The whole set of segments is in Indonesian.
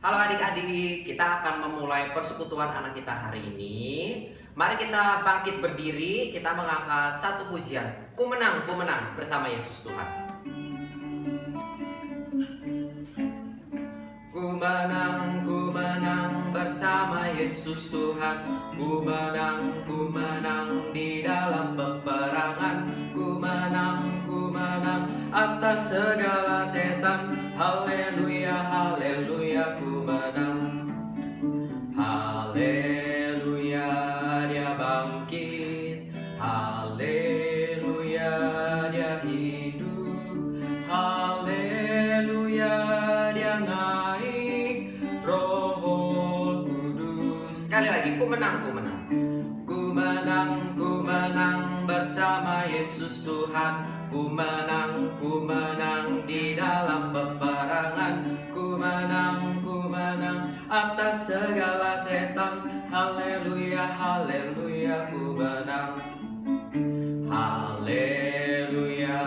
Halo adik-adik, kita akan memulai persekutuan anak kita hari ini. Mari kita bangkit berdiri, kita mengangkat satu pujian. Ku menang bersama Yesus Tuhan. Ku menang bersama Yesus Tuhan. Ku menang di dalam peperangan. Ku menang atas segala setan. Haleluya, haleluya, ku menang. Haleluya, dia bangkit. Haleluya, dia hidup. Haleluya, dia naik. Roh Kudus. Sekali lagi, ku menang. Ku menang bersama Yesus Tuhan. Ku menang di dalam peperangan. Ku menang atas segala setan. Haleluya, haleluya, ku menang. Haleluya,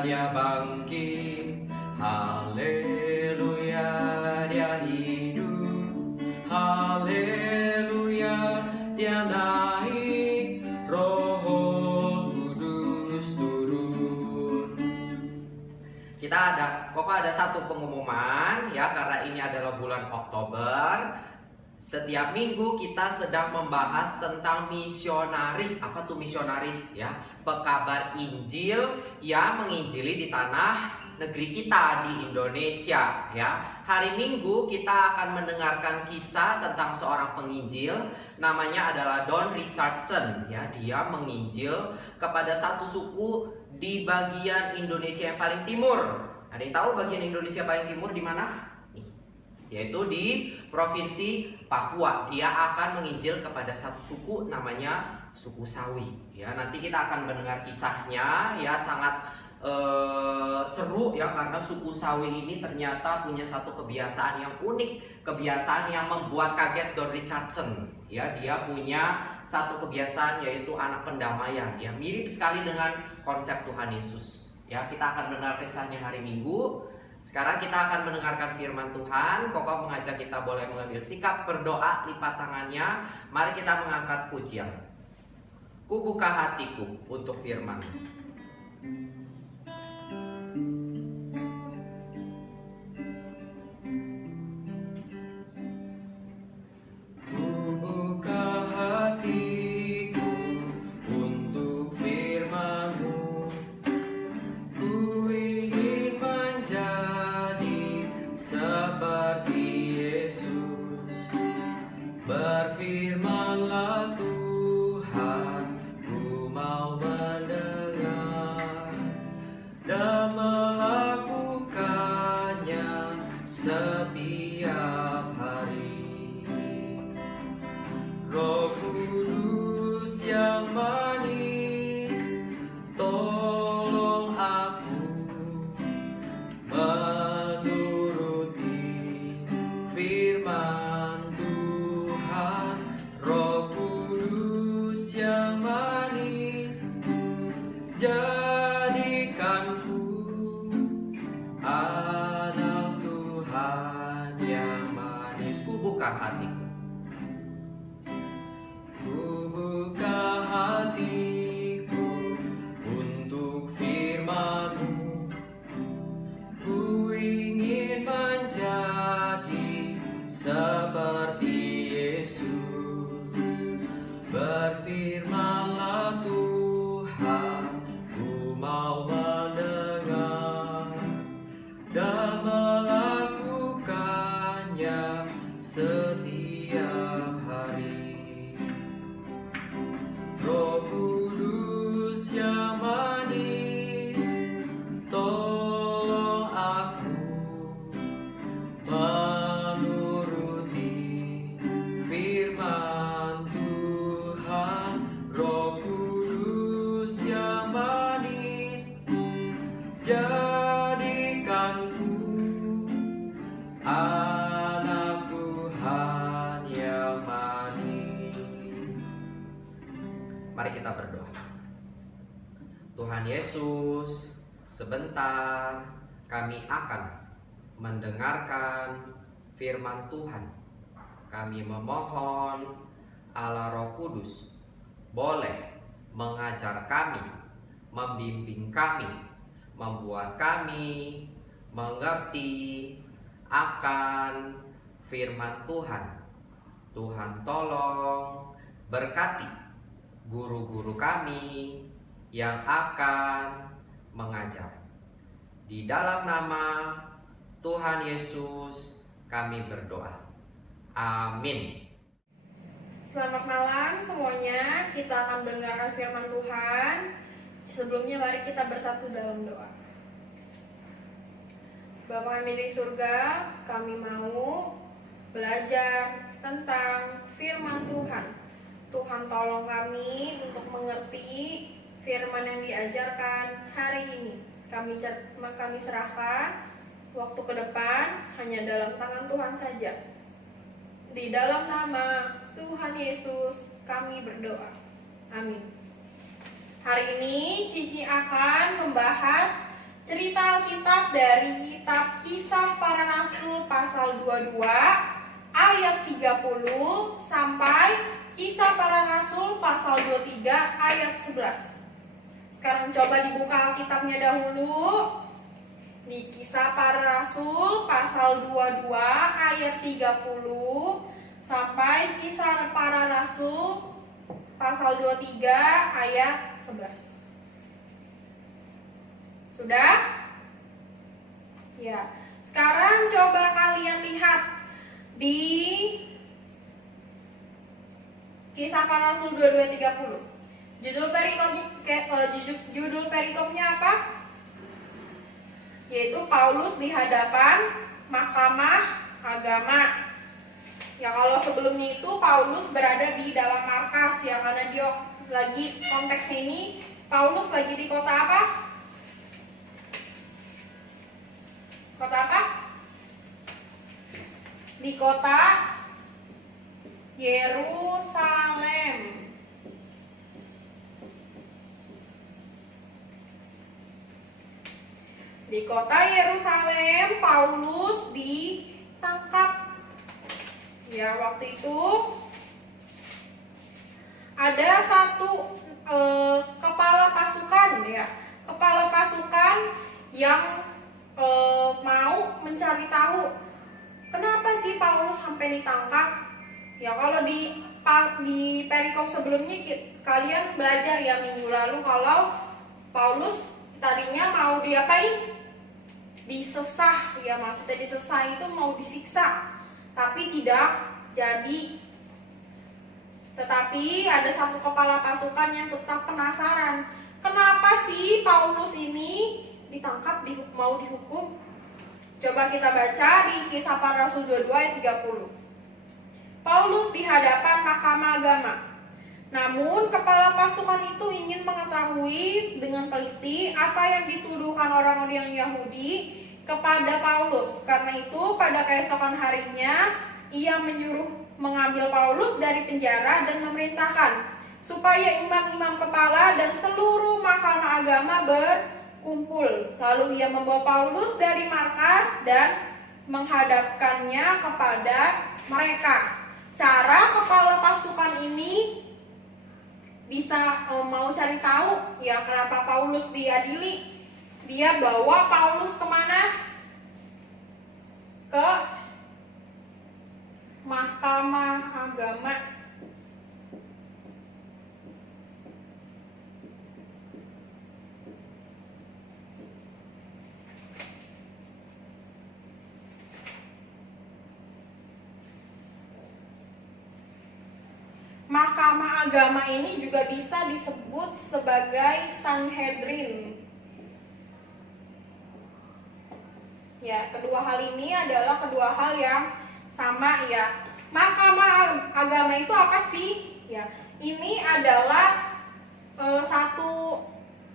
dia bangkit. Haleluya, dia hidup. Haleluya, dia naik. Roh Kudus turun. Koko ada satu pengumuman ya, karena ini adalah bulan Oktober. Setiap minggu kita sedang membahas tentang misionaris. Apa tuh misionaris ya? Pekabar Injil yang menginjili di tanah negeri kita di Indonesia ya. Hari Minggu kita akan mendengarkan kisah tentang seorang penginjil, namanya adalah Don Richardson ya. Dia menginjil kepada satu suku di bagian Indonesia yang paling timur. Ada yang tahu bagian Indonesia paling timur di mana? Yaitu di Provinsi Papua. Dia akan menginjil kepada satu suku namanya suku Sawi. Ya, nanti kita akan mendengar kisahnya ya, sangat seru ya, karena suku Sawi ini ternyata punya satu kebiasaan yang unik, kebiasaan yang membuat kaget Don Richardson. Ya, dia punya satu kebiasaan yaitu anak pendamaian. Ya, mirip sekali dengan konsep Tuhan Yesus. Ya, kita akan mendengar kisahnya hari Minggu. Sekarang kita akan mendengarkan firman Tuhan. Koko mengajak kita boleh mengambil sikap berdoa, lipat tangannya. Mari kita mengangkat pujian. Ku buka hatiku untuk firman. Berfirmanlah Tuhan, ku mau mendengar dan melakukannya setiap hari. Roh Kudus yang manis, tolong aku menuruti firman. Jadikanku anak Tuhan yang manis. Ku buka hatiku. Ku buka hatiku untuk firman-Mu. Ku ingin menjadi seperti Yesus. Berfirmanlah Tuhan, mau mendengar dan melakukannya setiap hari. Roh Kudus yang manis, tolong aku menuruti firman Tuhan. Roh Kudus yang manis, jadikanku anak Tuhan yang manis. Mari kita berdoa. Tuhan Yesus, sebentar kami akan mendengarkan firman Tuhan. Kami memohon Allah Roh Kudus boleh mengajar kami, membimbing kami, membuat kami mengerti akan firman Tuhan. Tuhan tolong berkati guru-guru kami yang akan mengajar. Di dalam nama Tuhan Yesus kami berdoa. Amin. Selamat malam semuanya. Kita akan mendengarkan firman Tuhan. Sebelumnya mari kita bersatu dalam doa. Bapa kami di surga, kami mau belajar tentang firman Tuhan. Tuhan tolong kami untuk mengerti firman yang diajarkan hari ini. Kami serahkan waktu ke depan hanya dalam tangan Tuhan saja. Di dalam nama Tuhan Yesus kami berdoa. Amin. Hari ini Cici akan membahas cerita Alkitab dari kitab Kisah Para Rasul pasal 22 ayat 30 sampai Kisah Para Rasul pasal 23 ayat 11. Sekarang coba dibuka Alkitabnya dahulu. Di Kisah Para Rasul pasal 22 ayat 30 sampai Kisah Para Rasul pasal 23 ayat 11. Sudah? Ya. Sekarang coba kalian lihat di Kisah Para Rasul 22 30. Judul perikopnya apa? Yaitu Paulus di hadapan Mahkamah Agama. Ya, kalau sebelumnya itu Paulus berada di dalam markas, yang mana dia lagi konteks ini Paulus lagi di kota apa? Kota apa? Di kota Yerusalem. Di kota Yerusalem, Paulus ditangkap. Ya, waktu itu ada satu kepala pasukan, ya, kepala pasukan yang mau mencari tahu kenapa sih Paulus sampai ditangkap. Ya, kalau di perikop sebelumnya kalian belajar ya minggu lalu kalau Paulus tadinya mau diapain? Disesah, ya, maksudnya disesah itu mau disiksa, tapi tidak jadi. Tetapi ada satu kepala pasukan yang tetap penasaran, kenapa sih Paulus ini ditangkap, mau dihukum. Coba kita baca di Kisah Para Rasul 22 ayat 30. Paulus di hadapan Mahkamah Agama. Namun kepala pasukan itu ingin mengetahui dengan teliti apa yang dituduhkan orang-orang Yahudi kepada Paulus. Karena itu pada keesokan harinya ia menyuruh mengambil Paulus dari penjara dan memerintahkan supaya imam-imam kepala dan seluruh mahkamah agama berkumpul. Lalu ia membawa Paulus dari markas dan menghadapkannya kepada mereka. Cara kepala pasukan ini bisa mau cari tahu ya kenapa Paulus diadili. Dia bawa Paulus kemana? Ke Mahkamah Agama. Mahkamah Agama ini juga bisa disebut sebagai Sanhedrin. Ya, kedua hal ini adalah kedua hal yang sama ya. Mahkamah Agama itu apa sih? Ya, ini adalah satu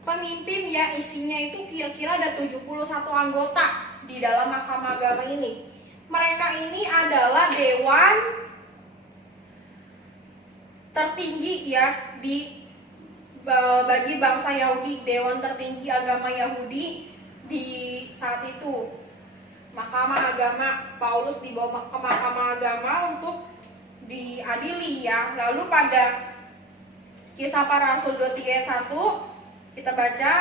pemimpin ya, isinya itu kira-kira ada 71 anggota di dalam Mahkamah Agama ini. Mereka ini adalah dewan tertinggi ya bagi bangsa Yahudi, dewan tertinggi agama Yahudi di saat itu. mahkamah agama. Paulus dibawa ke mahkamah agama untuk diadili ya. Lalu pada Kisah Para Rasul 23 ayat 1 kita baca,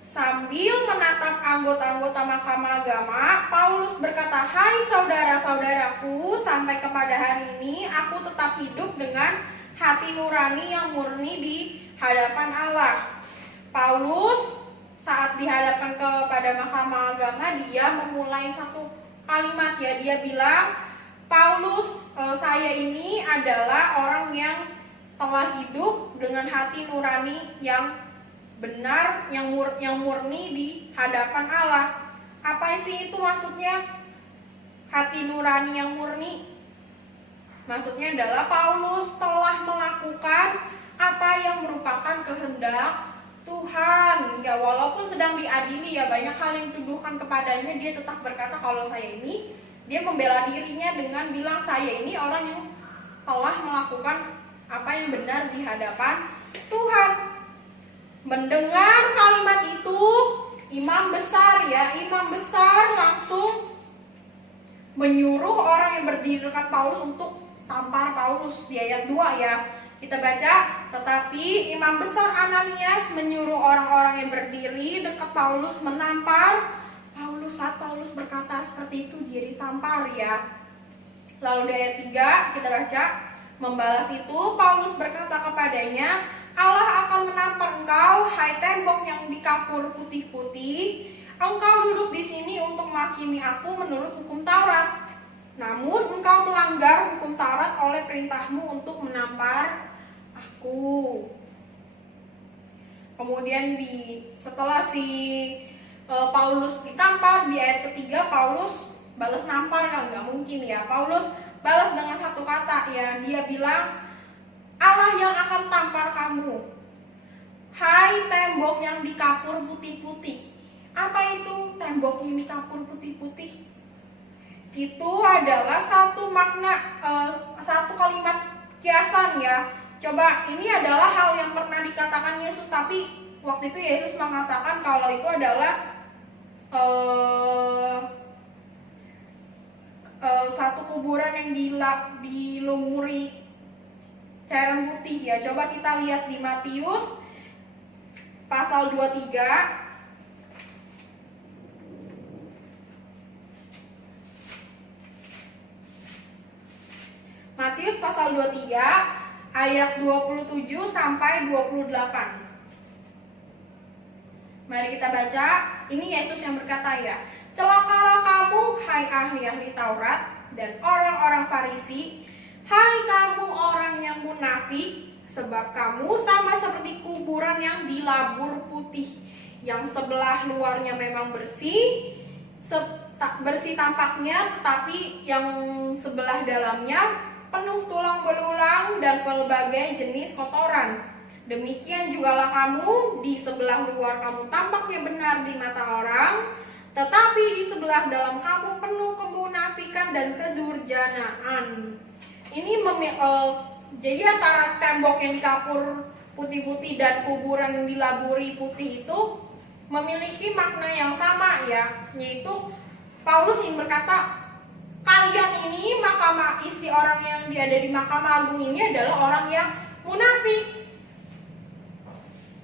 sambil menatap anggota-anggota mahkamah agama, Paulus berkata, "Hai saudara-saudaraku, sampai kepada hari ini aku tetap hidup dengan hati nurani yang murni di hadapan Allah." Paulus saat dihadapkan kepada mahkamah agama, dia memulai satu kalimat ya. Dia bilang, "Paulus, saya ini adalah orang yang telah hidup dengan hati nurani yang benar, yang murni di hadapan Allah." Apa sih itu maksudnya? Hati nurani yang murni maksudnya adalah Paulus telah melakukan apa yang merupakan kehendak Tuhan. Ya, walaupun sedang diadili ya, banyak hal yang dituduhkan kepadanya, dia tetap berkata kalau saya ini, dia membela dirinya dengan bilang, saya ini orang yang telah melakukan apa yang benar di hadapan Tuhan. Mendengar kalimat itu, imam besar langsung menyuruh orang yang berdiri dekat Paulus untuk tampar Paulus. Di ayat 2 ya, kita baca, tetapi imam besar Ananias menyuruh orang-orang yang berdiri dekat Paulus menampar Paulus. Saat Paulus berkata seperti itu, dia ditampar ya. Lalu di ayat 3 kita baca, membalas itu Paulus berkata kepadanya, "Allah akan menampar engkau, hai tembok yang dikapur putih-putih. Engkau duduk di sini untuk menghakimi aku menurut hukum Taurat. Namun engkau melanggar hukum Taurat oleh perintahmu untuk menampar aku." Kemudian setelah Paulus ditampar, di ayat ketiga Paulus balas nampar, kan nggak mungkin ya. Paulus balas dengan satu kata ya. Dia bilang, "Allah yang akan tampar kamu, hai tembok yang dikapur putih-putih." Apa itu tembok yang dikapur putih-putih? Itu adalah satu makna, satu kalimat kiasan ya. Coba, ini adalah hal yang pernah dikatakan Yesus, tapi waktu itu Yesus mengatakan kalau itu adalah satu kuburan yang dilumuri cairan putih ya. Coba kita lihat di Matius pasal 23. Matius pasal 23 ayat 27 sampai 28. Mari kita baca. Ini Yesus yang berkata ya, "Celakalah kamu, hai ahli-ahli Taurat dan orang-orang Farisi, hai kamu orang yang munafik, sebab kamu sama seperti kuburan yang dilabur putih, yang sebelah luarnya memang bersih tampaknya, tetapi yang sebelah dalamnya penuh tulang belulang dan pelbagai jenis kotoran. Demikian jugalah kamu, di sebelah luar kamu tampaknya benar di mata orang, tetapi di sebelah dalam kamu penuh kemunafikan dan kedurjanaan." Ini jadi antara tembok yang dikapur putih-putih dan kuburan yang dilaburi putih itu memiliki makna yang sama ya, yaitu Paulus ingin berkata, kalian ini isi orang yang ada di Mahkamah Agung ini adalah orang yang munafik.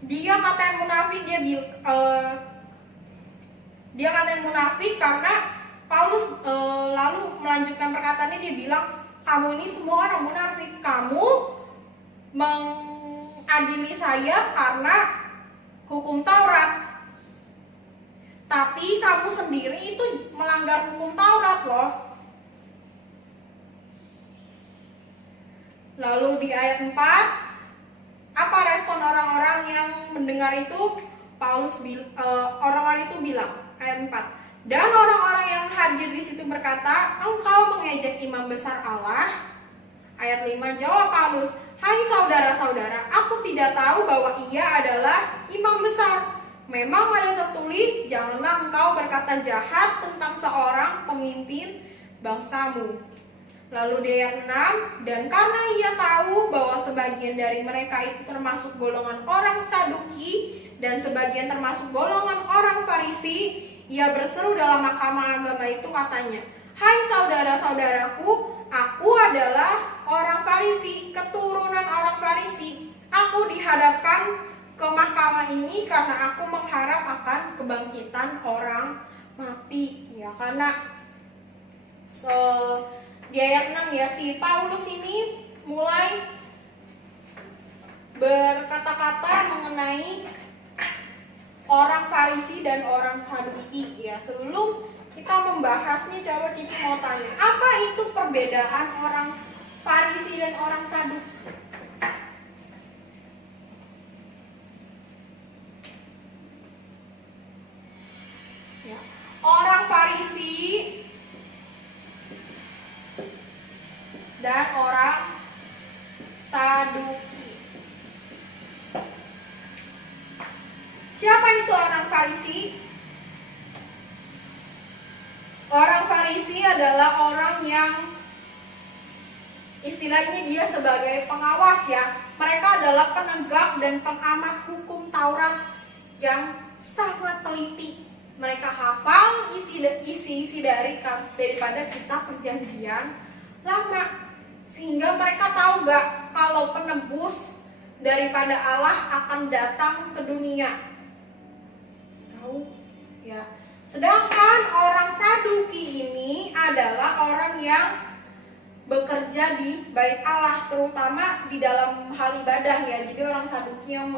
Dia katain munafik karena Paulus lalu melanjutkan perkataannya, dia bilang, kamu ini semua orang munafik. Kamu mengadili saya karena hukum Taurat, tapi kamu sendiri itu melanggar hukum Taurat loh. Lalu di ayat 4, apa respon orang-orang yang mendengar itu? Orang-orang itu bilang, ayat 4, dan orang-orang yang hadir di situ berkata, "Engkau mengejek imam besar Allah." Ayat 5, jawab Paulus, "Hai saudara-saudara, aku tidak tahu bahwa ia adalah imam besar. Memang ada tertulis, janganlah engkau berkata jahat tentang seorang pemimpin bangsamu." Lalu di ayat 6, dan karena ia tahu bahwa sebagian dari mereka itu termasuk golongan orang Saduki dan sebagian termasuk golongan orang Farisi, Ia berseru dalam mahkamah agama itu, katanya, "Hai saudara-saudaraku, aku adalah orang Farisi, keturunan orang Farisi. Aku dihadapkan ke mahkamah ini karena aku mengharap akan kebangkitan orang mati." Ya, karena di ayat 6 ya, si Paulus ini mulai berkata-kata mengenai orang Farisi dan orang Saduki ya. Sebelum kita membahasnya, coba Cici mau tanya, apa itu perbedaan orang Farisi dan orang Saduki? Ya. Orang Farisi dan orang Saduki. Siapa itu orang Farisi? Orang Farisi adalah orang yang istilahnya dia sebagai pengawas ya. Mereka adalah penegak dan pengamat hukum Taurat yang sangat teliti. Mereka hafal isi daripada kitab Perjanjian Lama, sehingga mereka tahu gak kalau penebus daripada Allah akan datang ke dunia. Tahu ya. Sedangkan orang Saduki ini adalah orang yang bekerja di bait Allah, terutama di dalam hal ibadah ya. Jadi orang Saduki yang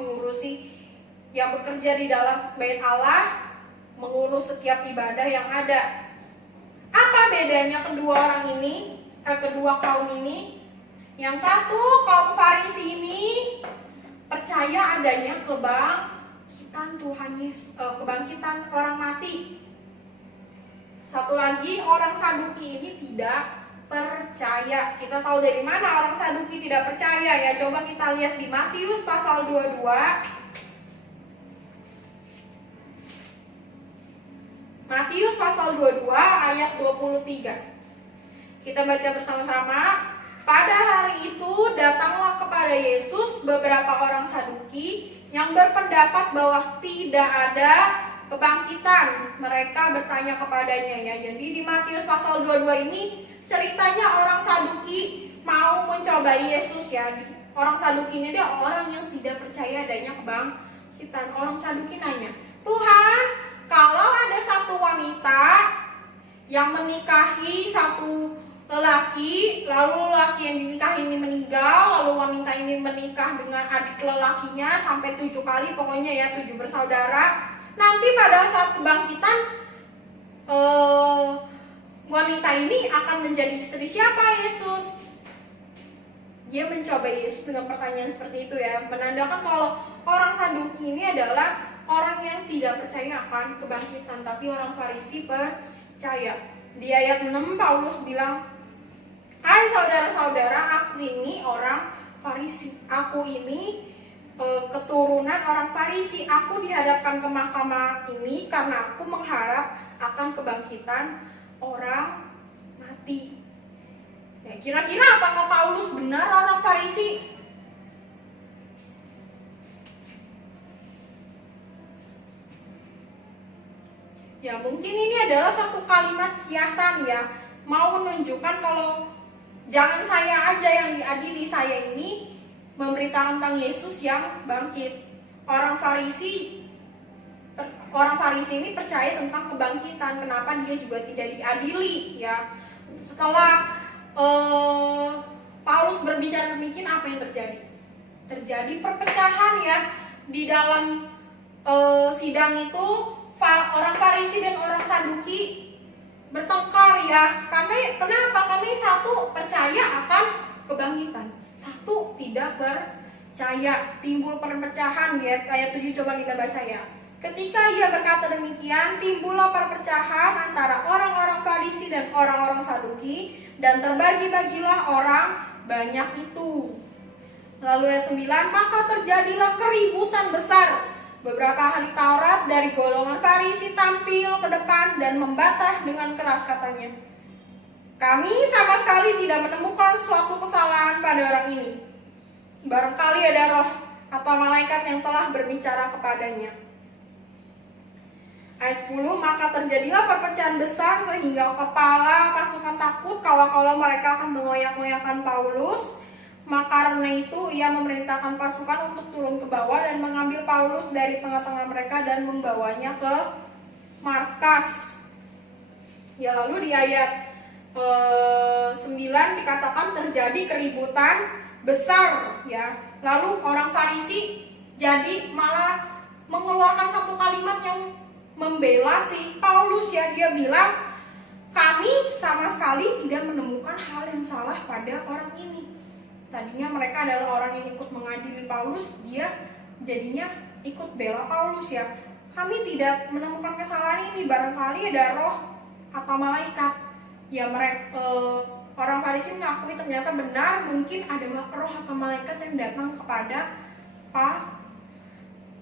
bekerja di dalam bait Allah, mengurus setiap ibadah yang ada. Apa bedanya kedua kaum ini? Yang satu, kaum Farisi ini percaya adanya kebangkitan Tuhan Yesus, kebangkitan orang mati. Satu lagi, orang Saduki ini tidak percaya. Kita tahu dari mana orang Saduki tidak percaya ya. Coba kita lihat di Matius pasal 22. Matius pasal 22 ayat 23. Kita baca bersama-sama. Pada hari itu datanglah kepada Yesus beberapa orang Saduki yang berpendapat bahwa tidak ada kebangkitan. Mereka bertanya kepadanya ya. Jadi di Matius pasal 22 ini ceritanya orang Saduki mau mencobai Yesus ya. Orang Saduki ini dia orang yang tidak percaya adanya kebangkitan. Orang Saduki nanya, "Tuhan, kalau ada satu wanita yang menikahi satu lelaki, lalu lelaki yang dinikahi ini meninggal, lalu wanita ini menikah dengan adik lelakinya sampai 7 kali, pokoknya ya 7 bersaudara. Nanti pada saat kebangkitan wanita ini akan menjadi istri siapa, Yesus?" Dia mencoba Yesus dengan pertanyaan seperti itu ya, menandakan kalau orang Saduki ini adalah orang yang tidak percaya akan kebangkitan, tapi orang Farisi percaya. Di ayat 6 Paulus bilang, "Hai saudara-saudara, aku ini orang Farisi. Aku ini keturunan orang Farisi. Aku dihadapkan ke mahkamah ini karena aku mengharap akan kebangkitan orang mati." Ya, kira-kira apakah Paulus benar orang Farisi? Ya, mungkin ini adalah satu kalimat kiasan ya, mau menunjukkan kalau jangan saya aja yang diadili, saya ini memberitakan tentang Yesus yang bangkit. Orang Farisi ini percaya tentang kebangkitan. Kenapa dia juga tidak diadili ya? Setelah Paulus berbicara demikian, apa yang terjadi? Terjadi perpecahan ya di dalam sidang itu. Orang Farisi dan orang Saduki bertengkar ya. Kenapa? Karena satu percaya akan kebangkitan, satu tidak percaya. Timbul perpecahan ya. Ayat 7 coba kita baca ya. Ketika ia berkata demikian, timbullah perpecahan antara orang-orang Farisi dan orang-orang Saduki, dan terbagi-bagilah orang banyak itu. Lalu ayat 9, maka terjadilah keributan besar. Beberapa ahli Taurat dari golongan Farisi tampil ke depan dan membantah dengan keras, katanya, "Kami sama sekali tidak menemukan suatu kesalahan pada orang ini. Barangkali ada roh atau malaikat yang telah berbicara kepadanya." Ayat 10, maka terjadilah perpecahan besar sehingga kepala pasukan takut kalau mereka akan mengoyak-ngoyakkan Paulus. Maka karena itu ia memerintahkan pasukan untuk turun ke bawah dan mengambil Paulus dari tengah-tengah mereka dan membawanya ke markas. Ya, lalu di ayat 9 dikatakan terjadi keributan besar ya. Lalu orang Farisi jadi malah mengeluarkan satu kalimat yang membela si Paulus ya. Dia bilang, kami sama sekali tidak menemukan hal yang salah pada orang ini. Tadinya mereka adalah orang yang ikut mengadili Paulus, dia jadinya ikut bela Paulus ya. Kami tidak menemukan kesalahan ini, barangkali ada roh atau malaikat. Ya, mereka orang Farisi mengakui ternyata benar, mungkin ada roh atau malaikat yang datang kepada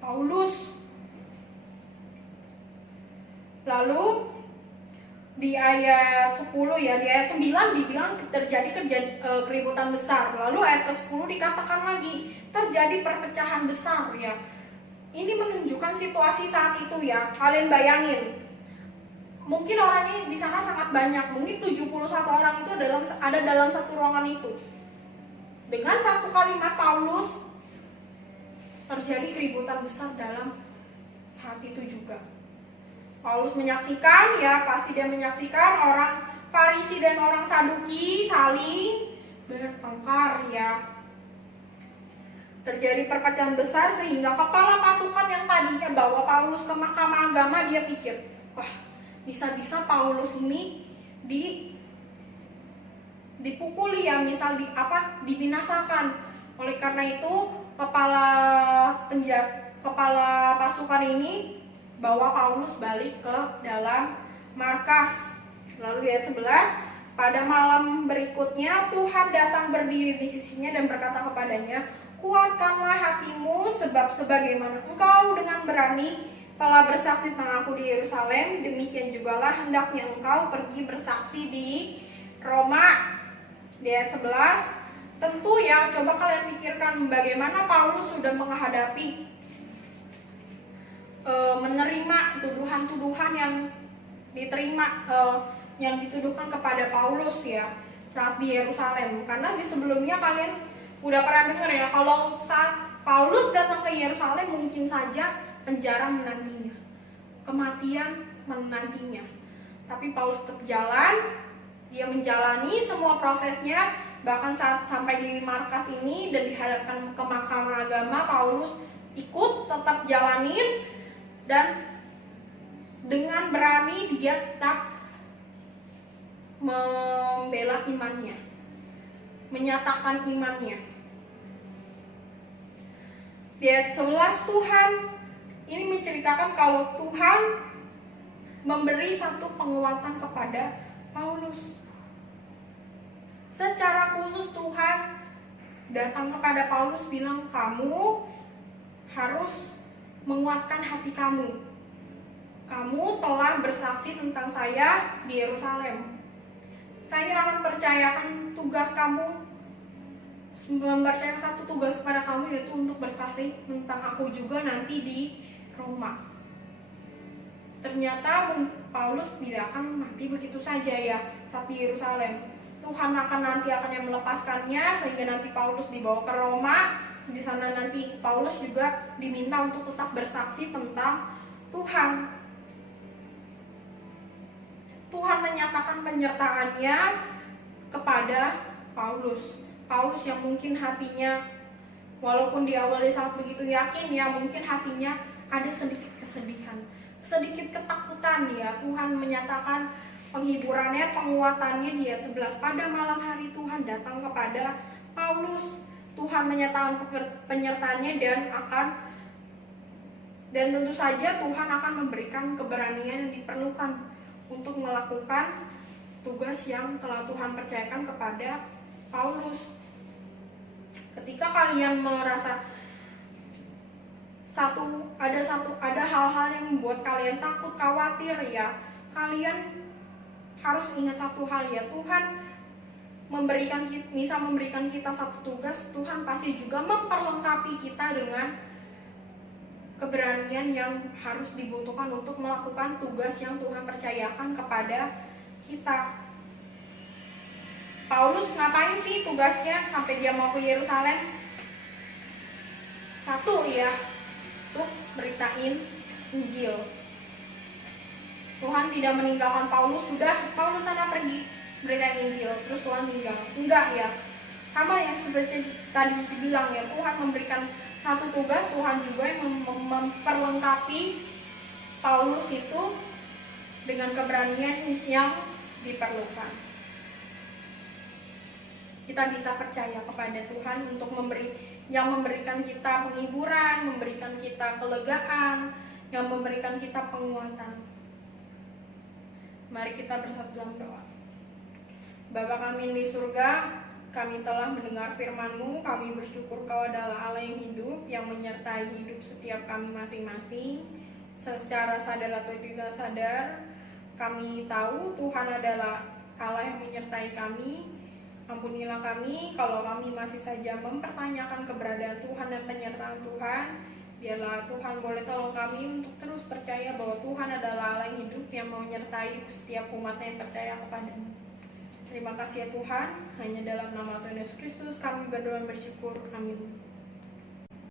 Paulus. Lalu di ayat 10 ya, di ayat 9 dibilang terjadi keributan besar. Lalu ayat ke-10 dikatakan lagi terjadi perpecahan besar ya. Ini menunjukkan situasi saat itu ya. Kalian bayangin, mungkin orangnya di sana sangat banyak, mungkin 71 orang itu ada dalam satu ruangan itu. Dengan satu kalimat Paulus terjadi keributan besar dalam saat itu juga. Paulus menyaksikan ya, pasti dia menyaksikan orang Farisi dan orang Saduki saling bertengkar ya. Terjadi perpecahan besar sehingga kepala pasukan yang tadinya bawa Paulus ke mahkamah agama, dia pikir, wah, bisa-bisa Paulus ini dipukuli ya, misal dibinasakan. Oleh karena itu kepala pasukan ini bawa Paulus balik ke dalam markas. Lalu di ayat 11, pada malam berikutnya Tuhan datang berdiri di sisinya dan berkata kepadanya, kuatkanlah hatimu, sebab sebagaimana engkau dengan berani telah bersaksi tentang aku di Yerusalem, demikian jugalah hendaknya engkau pergi bersaksi di Roma. Di ayat 11, tentu ya, coba kalian pikirkan bagaimana Paulus sudah menghadapi menerima tuduhan-tuduhan yang diterima yang dituduhkan kepada Paulus ya saat di Yerusalem. Karena di sebelumnya kalian udah pernah dengar ya, kalau saat Paulus datang ke Yerusalem mungkin saja penjara menantinya, kematian menantinya. Tapi Paulus tetap jalan, dia menjalani semua prosesnya, bahkan saat sampai di markas ini dan dihadapkan ke mahkamah agama, Paulus ikut tetap jalanin. Dan dengan berani dia tetap membela imannya, menyatakan imannya. Di ayat 11 Tuhan ini menceritakan kalau Tuhan memberi satu penguatan kepada Paulus. Secara khusus Tuhan datang kepada Paulus bilang, kamu harus menguatkan hati kamu. Kamu telah bersaksi tentang saya di Yerusalem. Saya akan percayakan tugas kamu, mempercayakan satu tugas kepada kamu, yaitu untuk bersaksi tentang aku juga nanti di Roma. Ternyata Paulus tidak akan mati begitu saja ya saat di Yerusalem. Tuhan akan yang melepaskannya sehingga nanti Paulus dibawa ke Roma. Di sana nanti Paulus juga diminta untuk tetap bersaksi tentang Tuhan. Tuhan menyatakan penyertaannya kepada Paulus. Paulus yang mungkin hatinya, walaupun di awalnya sangat begitu yakin ya, mungkin hatinya ada sedikit kesedihan, sedikit ketakutan ya. Tuhan menyatakan penghiburannya, penguatannya di ayat 11. Pada malam hari Tuhan datang kepada Paulus. Tuhan menyatakan penyertaannya dan tentu saja Tuhan akan memberikan keberanian yang diperlukan untuk melakukan tugas yang telah Tuhan percayakan kepada Paulus. Ketika kalian merasa ada hal-hal yang membuat kalian takut, khawatir ya, kalian harus ingat satu hal ya, Tuhan bisa memberikan kita satu tugas, Tuhan pasti juga memperlengkapi kita dengan keberanian yang harus dibutuhkan untuk melakukan tugas yang Tuhan percayakan kepada kita. Paulus ngapain sih tugasnya sampai dia mau ke Yerusalem? Satu ya, untuk beritain Injil. Tuhan tidak meninggalkan Paulus, sudah Paulus sana pergi beritain Injil, terus Tuhan tinggal. Enggak ya, sama yang seperti tadi dibilang ya, Tuhan memberikan satu tugas, Tuhan juga yang memperlengkapi Paulus itu dengan keberanian yang diperlukan. Kita bisa percaya kepada Tuhan untuk memberikan kita penghiburan, memberikan kita kelegaan, yang memberikan kita penguatan. Mari kita bersatu dalam doa. Bapa kami di surga, kami telah mendengar firman-Mu, kami bersyukur Kau adalah Allah yang hidup, yang menyertai hidup setiap kami masing-masing. Secara sadar atau tidak sadar, kami tahu Tuhan adalah Allah yang menyertai kami. Ampunilah kami kalau kami masih saja mempertanyakan keberadaan Tuhan dan penyertaan Tuhan. Biarlah Tuhan boleh tolong kami untuk terus percaya bahwa Tuhan adalah Allah yang hidup, yang menyertai setiap umat-Nya yang percaya kepada-Mu. Terima kasih ya Tuhan, hanya dalam nama Tuhan Yesus Kristus kami berdoa dan bersyukur. Amin.